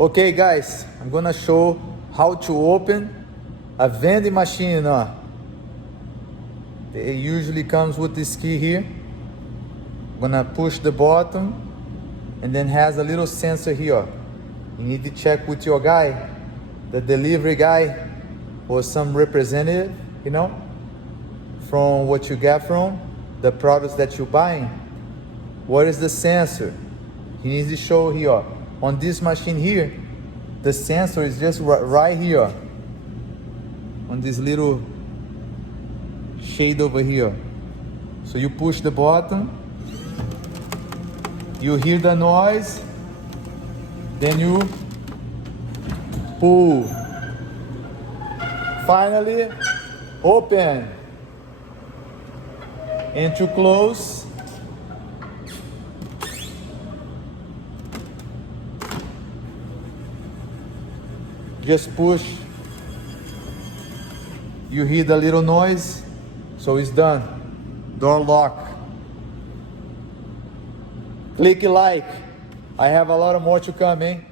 Okay guys, I'm gonna show how to open a vending machine. It usually comes with this key here. I'm gonna push the button and then has a little sensor here. You need to check with your guy, the delivery guy or some representative, from what you get from the products that you're buying. What is the sensor? He needs to show here. On this machine here, the sensor is just right here. On this little shade over here. So you push the button, you hear the noise, then you pull. Finally, open. And to close, just push. You hear the little noise, so it's done. Door lock. Click like. I have a lot more to come,